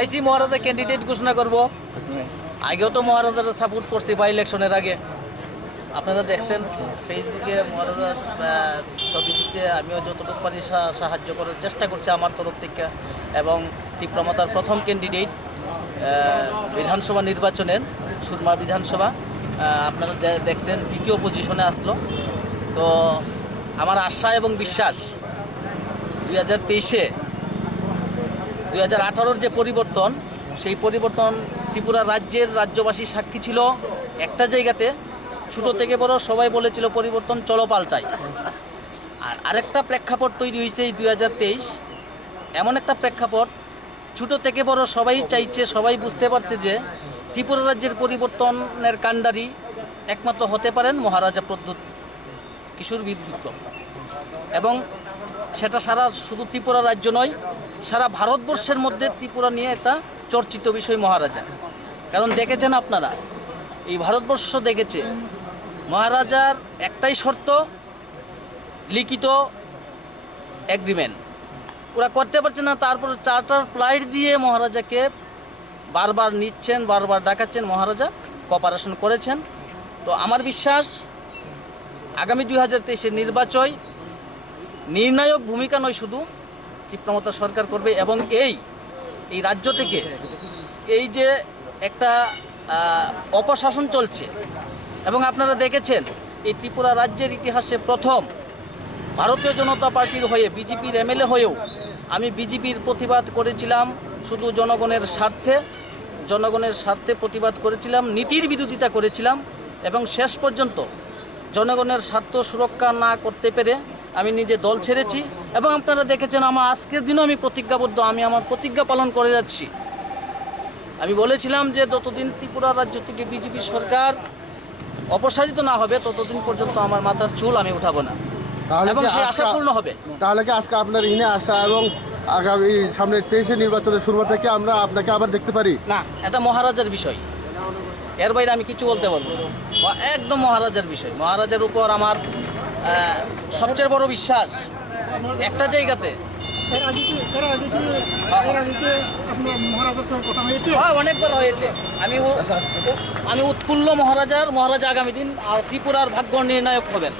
আইসি মহারাজা candidate ঘোষণা করব। আগেও তো মহারাজারা সাপোর্ট করছি বাই ইলেকশনের আগে, আপনারা দেখছেন ফেসবুকে মহারাজার ছবি দিচ্ছে। আমিও যতটুকু পারি সাহায্য করার চেষ্টা করছি আমার তরফ থেকে। এবং তীব্রমাতার প্রথম ক্যান্ডিডেট বিধানসভা নির্বাচনের সুরমা বিধানসভা, আপনারা দেখছেন দ্বিতীয় পজিশনে আসলো। তো আমার আশা এবং বিশ্বাস 2023-এ 2018-র যে পরিবর্তন, সেই পরিবর্তন ত্রিপুরা রাজ্যবাসী সাক্ষী ছিল। একটা জায়গাতে ছোটো থেকে বড় সবাই বলেছিল পরিবর্তন চলো পাল্টাই। আর আরেকটা প্রেক্ষাপট তৈরি হয়েছে এই 2023, এমন একটা প্রেক্ষাপট ছোটো থেকে বড় সবাই চাইছে, সবাই বুঝতে পারছে যে ত্রিপুরা রাজ্যের পরিবর্তনের কাণ্ডারি একমাত্র হতে পারেন মহারাজা প্রদ্যুৎ কিশোর বিক্রম। এবং সেটা শুধু ত্রিপুরা রাজ্য নয়, সারা ভারতবর্ষের মধ্যে ত্রিপুরা নিয়ে একটা চর্চিত বিষয় মহারাজা। কারণ দেখেছেন আপনারা, এই ভারতবর্ষ দেখেছে মহারাজার একটাই শর্ত, লিখিত এগ্রিমেন্ট ওরা করতে পারছে না। তারপর চার্টার ফ্লাইট দিয়ে মহারাজাকে বারবার নিচ্ছেন, বারবার ডাকাচ্ছেন, মহারাজা কোঅপারেশন করেছেন। তো আমার বিশ্বাস আগামী 2023-এর নির্বাচন নির্ণায়ক ভূমিকা নয়, শুধু তীব্রমাতা সরকার করবে। এবং এই রাজ্য থেকে এই যে একটা অপশাসন চলছে, এবং আপনারা দেখেছেন এই ত্রিপুরা রাজ্যের ইতিহাসে প্রথম ভারতীয় জনতা পার্টির হয়ে বিজেপির এমএলএ হয়েও আমি বিজেপির প্রতিবাদ করেছিলাম, শুধু জনগণের স্বার্থে প্রতিবাদ করেছিলাম, নীতির বিরোধিতা করেছিলাম। এবং শেষ পর্যন্ত জনগণের স্বার্থ সুরক্ষা না করতে পেরে আমি নিজে দল ছেড়েছি। এবং আপনারা দেখেছেন আমার আজকের দিনও আমি প্রতিজ্ঞাবদ্ধ, আমি আমার প্রতিজ্ঞা পালন করে যাচ্ছি। আমি বলেছিলাম যে যতদিন ত্রিপুরা রাজ্য থেকে বিজেপি সরকার অপসারিত না হবে ততদিন পর্যন্ত আমার মাথার চুল আমি উঠাবো না, এবং সেই আশা পূর্ণ হবে। তাহলে কি আজকে আপনার ইনে আসা এবং আগামী সামনে 23-এর নির্বাচনের শুরু থেকে আমরা আপনাকে আবার দেখতে পারি? না, এটা মহারাজার বিষয়, এর বাইরে আমি কিছু বলতে পারবো না। একদম মহারাজার বিষয়। মহারাজার উপর আমার সবচেয়ে বড় বিশ্বাস। একটা জায়গাতে অনেকবার হয়েছে। আমি উৎফুল্ল মহারাজা আগামী দিন ত্রিপুরার ভাগ্য নির্ণায়ক হবেন।